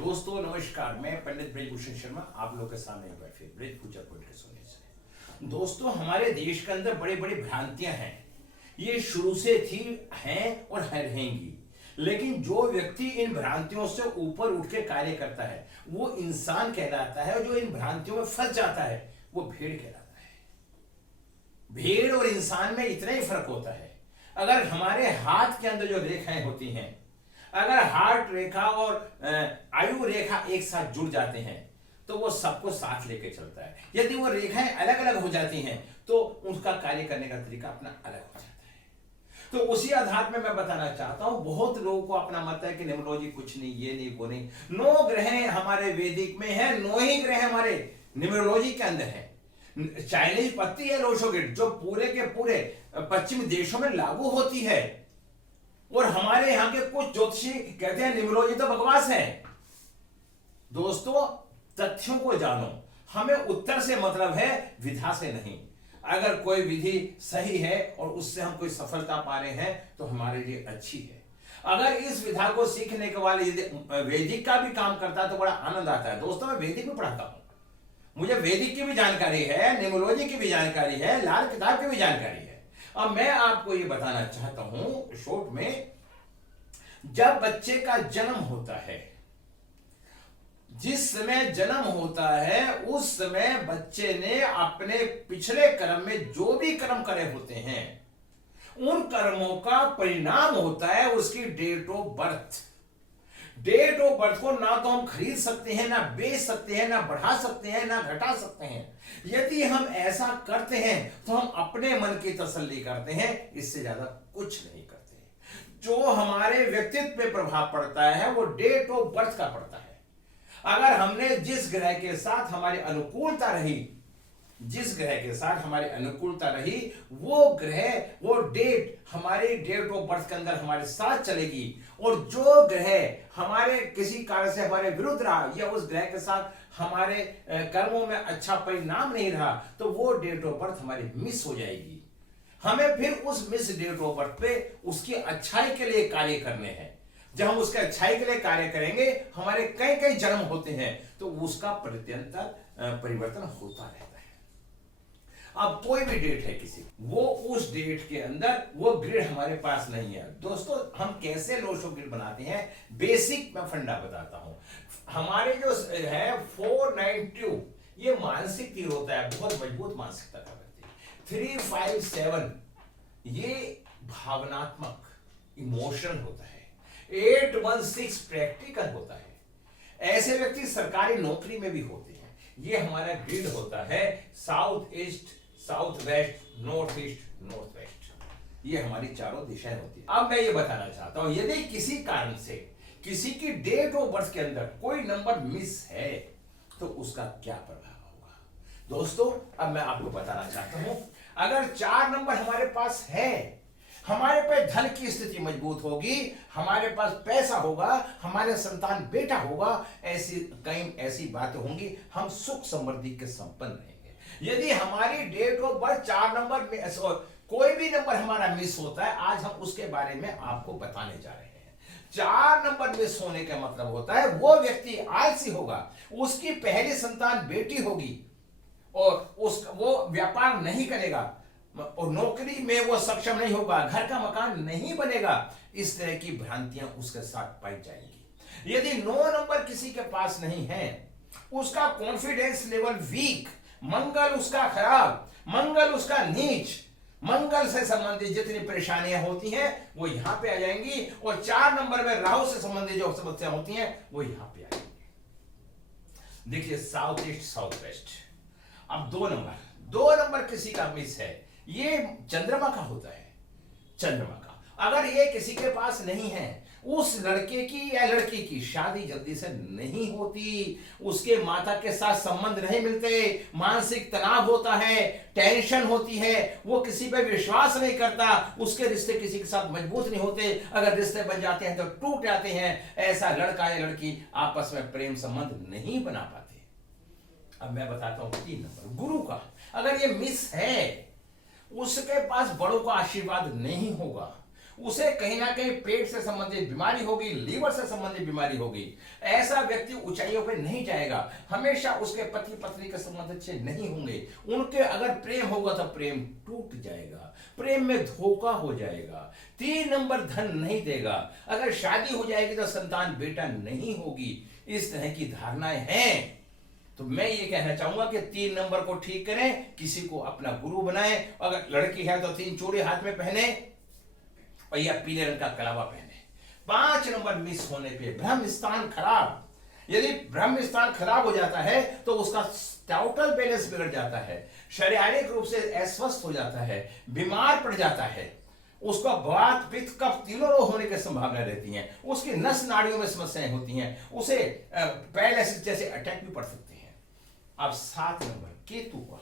दोस्तों नमस्कार, मैं पंडित ब्रजभूषण शर्मा आप लोग के सामने बैठे ब्रज पूजा पॉडकास्ट होने से। दोस्तों हमारे देश के अंदर बड़ी बड़ी भ्रांतियां हैं, ये शुरू से थी, हैं और रहेंगी। लेकिन जो व्यक्ति इन भ्रांतियों से ऊपर उठ के कार्य करता है वो इंसान कहलाता है, और जो इन भ्रांतियों में फंस जाता है वो भेड़ कहलाता है। भेड़ और इंसान में इतना ही फर्क होता है। अगर हमारे हाथ के अंदर जो रेखाएं होती हैं, अगर हार्ट रेखा और आयु रेखा एक साथ जुड़ जाते हैं तो वो सबको साथ लेके चलता है। यदि वो रेखाएं अलग अलग हो जाती हैं तो उनका कार्य करने का तरीका अपना अलग हो जाता है। तो उसी आधार में मैं बताना चाहता हूं, बहुत लोगों को अपना मत है कि न्यूमरोलॉजी कुछ नहीं, ये नहीं, वो नहीं। 9 ग्रह हमारे वैदिक में है, 9 ही ग्रह हमारे न्यूमरोलॉजी के अंदर है। चाइनीज पत्ती है लोशोगिट, जो पूरे के पूरे पश्चिमी देशों में लागू होती है, और हमारे यहां के कुछ ज्योतिषी कहते हैं न्यूमरोलॉजी तो बकवास है। दोस्तों तथ्यों को जानो, हमें उत्तर से मतलब है, विधा से नहीं। अगर कोई विधि सही है और उससे हम कोई सफलता पा रहे हैं तो हमारे लिए अच्छी है। अगर इस विधा को सीखने के वाले वैदिक का भी काम करता है तो बड़ा आनंद आता है। दोस्तों मैं वैदिक में पढ़ाता हूं, मुझे वैदिक की भी जानकारी है, न्यूमरोलॉजी की भी जानकारी है, लाल किताब की भी जानकारी है। अब मैं आपको ये बताना चाहता हूं शॉर्ट में, जब बच्चे का जन्म होता है, जिस समय जन्म होता है उस समय बच्चे ने अपने पिछले कर्म में जो भी कर्म करे होते हैं उन कर्मों का परिणाम होता है उसकी date of birth. Date of birth को ना तो हम खरीद सकते हैं, ना बेच सकते हैं, ना बढ़ा सकते हैं, ना घटा सकते हैं। यदि हम ऐसा करते हैं तो हम अपने मन की तसल्ली करते हैं, इससे ज्यादा कुछ नहीं करते। जो हमारे व्यक्तित्व पे प्रभाव पड़ता है वो डेट ऑफ बर्थ का पड़ता है। अगर हमने जिस ग्रह के साथ हमारी अनुकूलता रही, जिस ग्रह के साथ हमारी अनुकूलता रही, वो ग्रह, वो डेट हमारे डेट ऑफ बर्थ के अंदर हमारे साथ चलेगी। और जो ग्रह हमारे किसी कारण से हमारे विरुद्ध रहा या उस ग्रह के साथ हमारे कर्मों में अच्छा परिणाम नहीं रहा तो वो डेट ऑफ बर्थ हमारी मिस हो जाएगी। हमें फिर उस मिस डेट ऑफ बर्थ पे उसकी अच्छाई के लिए कार्य करने हैं। जब हम उसके अच्छाई के लिए कार्य करेंगे, हमारे कई कई जन्म होते हैं तो उसका प्रत्यंतर परिवर्तन होता रहता है। अब कोई भी डेट है किसी, वो उस डेट के अंदर वो ग्रिड हमारे पास नहीं है। दोस्तों हम कैसे लोशो ग्रिड बनाते हैं, बेसिक मैं फंडा बताता हूं। हमारे जो है 492 ये मानसिक तीर होता है, बहुत मजबूत मानसिकता का व्यक्ति। 357 ये भावनात्मक इमोशन होता है। 816 प्रैक्टिकल होता है। ऐसे व्यक्ति सरकारी नौकरी में भी होते हैं। ये हमारा ग्रिड होता है, south east, south west, north east, north west. ये हमारी चारों दिशाएं होती है। अब मैं ये बताना चाहता हूं, यदि किसी कारण से किसी की डेट ऑफ बर्थ के अंदर कोई नंबर मिस है तो उसका क्या प्रभाव होगा। दोस्तों अब मैं आपको बताना चाहता हूं, अगर 4 नंबर हमारे पास है, हमारे पे धन की स्थिति मजबूत होगी, हमारे पास पैसा होगा, हमारे संतान बेटा होगा, ऐसी कई ऐसी बातें होंगी, हम सुख समृद्धि के संपन्न रहेंगे। यदि हमारी डेट ऑफ बर्थ 4 नंबर में कोई भी नंबर हमारा मिस होता है, आज हम उसके बारे में आपको बताने जा रहे हैं। 4 नंबर मिस होने का मतलब होता है वो व्यक्ति आलसी होगा, उसकी पहली संतान बेटी होगी और वो व्यापार नहीं करेगा और नौकरी में वो सक्षम नहीं होगा, घर का मकान नहीं बनेगा। इस तरह की भ्रांतियां उसके साथ पाई जाएंगी। यदि 9 नंबर किसी के पास नहीं है, उसका कॉन्फिडेंस लेवल वीक, मंगल उसका खराब, मंगल उसका नीच, मंगल से संबंधित जितनी परेशानियां होती हैं वो यहां पे आ जाएंगी। और 4 नंबर में राहु से संबंधित जो समस्या होती हैं वो यहां पे आएंगी। देखिए साउथ ईस्ट, साउथ वेस्ट। अब 2 नंबर किसी का मिस है, ये चंद्रमा का होता है। चंद्रमा का अगर ये किसी के पास नहीं है, उस लड़के की या लड़की की शादी जल्दी से नहीं होती, उसके माता के साथ संबंध नहीं मिलते, मानसिक तनाव होता है, टेंशन होती है, वो किसी पे विश्वास नहीं करता, उसके रिश्ते किसी के साथ मजबूत नहीं होते, अगर रिश्ते बन जाते हैं तो टूट जाते हैं। ऐसा लड़का या लड़की आपस में प्रेम संबंध नहीं बना पाते। अब मैं बताता हूं 3 नंबर गुरु का, अगर ये मिस है, उसके पास बड़ों का आशीर्वाद नहीं होगा, उसे कहीं ना कहीं पेट से संबंधित बीमारी होगी, लीवर से संबंधित बीमारी होगी। ऐसा व्यक्ति ऊंचाइयों पे नहीं जाएगा। हमेशा उसके पति पत्नी के संबंध अच्छे नहीं होंगे। उनके अगर प्रेम होगा तो प्रेम टूट जाएगा, प्रेम में धोखा हो जाएगा। 3 नंबर धन नहीं देगा। अगर शादी हो जाएगी तो संतान बेटा नहीं होगी। इस तरह की धारणाएं हैं। तो मैं ये कहना चाहूंगा कि 3 नंबर को ठीक करें, किसी को अपना गुरु बनाएं। अगर लड़की है तो 3 चूड़ी हाथ में पहने और या पीले रंग का कलावा पहने। 5 नंबर मिस होने पे ब्रह्म स्थान खराब। यदि ब्रह्म स्थान खराब हो जाता है तो उसका टोटल बैलेंस बिगड़ जाता है, शारीरिक रूप से अस्वस्थ हो जाता है, बीमार पड़ जाता है। उसका वात पित्त कफ तीनों रोग होने की संभावना रहती है। उसकी नस नाड़ियों में समस्याएं होती हैं। उसे पैरालिसिस जैसे अटैक भी पड़ सकते हैं। अब 7 नंबर केतु का,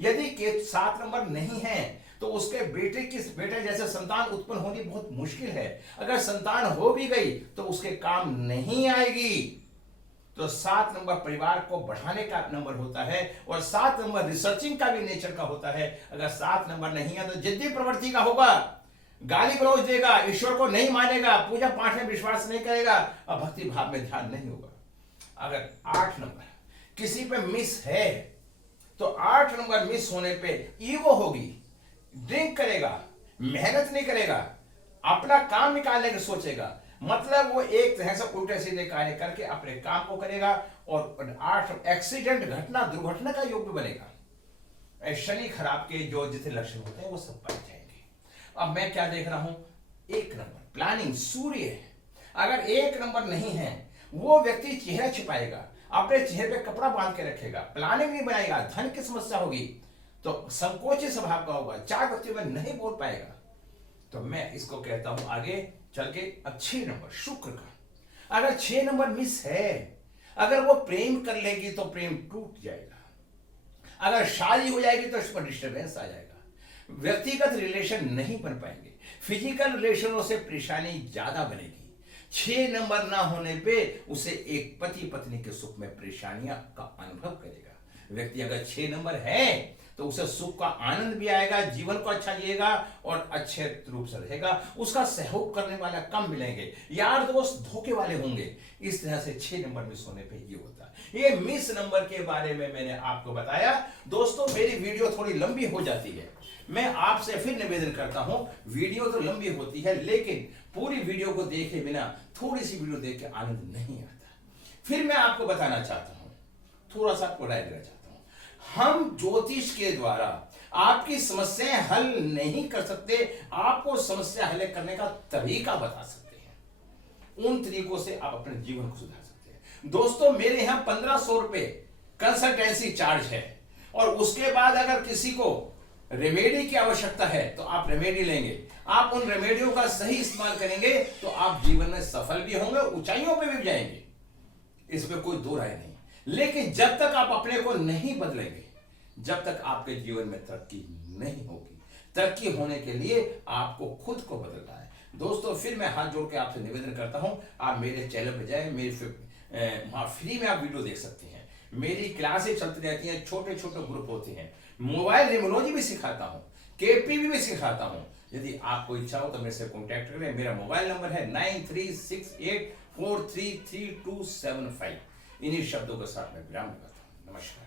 यदि केतु 7 नंबर नहीं है तो उसके बेटे जैसे संतान उत्पन्न होनी बहुत मुश्किल है। अगर संतान हो भी गई तो उसके काम नहीं आएगी। तो 7 नंबर परिवार को बढ़ाने का नंबर होता है और 7 नंबर रिसर्चिंग का भी नेचर का होता है। अगर 7 नंबर नहीं है तो जिद्दी प्रवृत्ति का होगा, गाली गलौज देगा, ईश्वर को नहीं मानेगा, पूजा पाठ में विश्वास नहीं करेगा और भक्ति भाव में ध्यान नहीं होगा। अगर 8 नंबर किसी पे मिस है तो 8 नंबर मिस होने पे ईगो होगी, ड्रिंक करेगा, मेहनत नहीं करेगा, अपना काम निकालने की सोचेगा। मतलब वो एक तरह से उल्टे सीधे कार्य करके अपने काम को करेगा और 8 एक्सीडेंट घटना दुर्घटना का योग भी बनेगा। शनि खराब के जो जितने लक्षण होते हैं वो सब पाए जाएंगे। अब मैं क्या देख रहा हूं, 1 नंबर प्लानिंग सूर्य है। अगर 1 नंबर नहीं है वो व्यक्ति चेहरा छिपाएगा, अपने चेहरे पे कपड़ा बांध के रखेगा, प्लानिंग नहीं बनाएगा, धन की समस्या होगी, तो संकोची स्वभाव का होगा, 4 व्यक्तियों में नहीं बोल पाएगा। तो मैं इसको कहता हूं आगे चल के। अब 6 नंबर शुक्र का, अगर 6 नंबर मिस है, अगर वो प्रेम कर लेगी तो प्रेम टूट जाएगा। अगर शादी हो जाएगी तो उस पर डिस्टर्बेंस आ जाएगा, व्यक्तिगत रिलेशन नहीं बन पाएंगे, फिजिकल रिलेशनों से परेशानी ज्यादा बनेगी। 6 नंबर ना होने पे उसे एक पति पत्नी के सुख में परेशानियां का अनुभव करेगा। व्यक्ति अगर 6 नंबर है तो उसे सुख का आनंद भी आएगा, जीवन को अच्छा जिएगा और अच्छे रूप से रहेगा। उसका सहयोग करने वाला कम मिलेंगे, यार दोस्त धोखे वाले होंगे। इस तरह से 6 नंबर मिस होने पे ये होता है। ये मिस नंबर के बारे में मैंने आपको बताया। दोस्तों मेरी वीडियो थोड़ी लंबी हो जाती है, मैं आपसे फिर निवेदन करता हूं, वीडियो तो लंबी होती है लेकिन पूरी वीडियो को देखे बिना थोड़ी सी वीडियो देख के आनंद नहीं आता। फिर मैं आपको बताना चाहता हूं, थोड़ा सा आपको राय देना चाहता हूं, हम ज्योतिष के द्वारा आपकी समस्याएं हल नहीं कर सकते, आपको समस्या हल करने का तरीका बता सकते हैं। उन तरीकों से आप अपने जीवन को सुधार सकते हैं। दोस्तों मेरे यहां 1500 रुपए कंसल्टेंसी चार्ज है और उसके बाद अगर किसी को रेमेडी की आवश्यकता है तो आप रेमेडी लेंगे। आप उन रेमेडियों का सही इस्तेमाल करेंगे तो आप जीवन में सफल भी होंगे, ऊंचाइयों पे भी जाएंगे, इसमें कोई दो राय नहीं। लेकिन जब तक आप अपने को नहीं बदलेंगे, जब तक आपके जीवन में तरक्की नहीं होगी। तरक्की होने के लिए आपको खुद को बदलना है। दोस्तों फिर मैं हाथ जोड़ के आपसे निवेदन करता हूं, आप मेरे चैनल पर जाएं, वहां फ्री में आप वीडियो देख सकते हैं। मेरी क्लासेस चलती रहती हैं, छोटे छोटे ग्रुप होते हैं, मोबाइल न्यूमरोलॉजी भी सिखाता हूं, केपीवी भी सिखाता हूं। यदि आपको इच्छा हो तो मेरे से कॉन्टैक्ट करें। मेरा मोबाइल नंबर है 9368433275। इन्हीं शब्दों के साथ मैं विराम लगाता हूं। नमस्कार।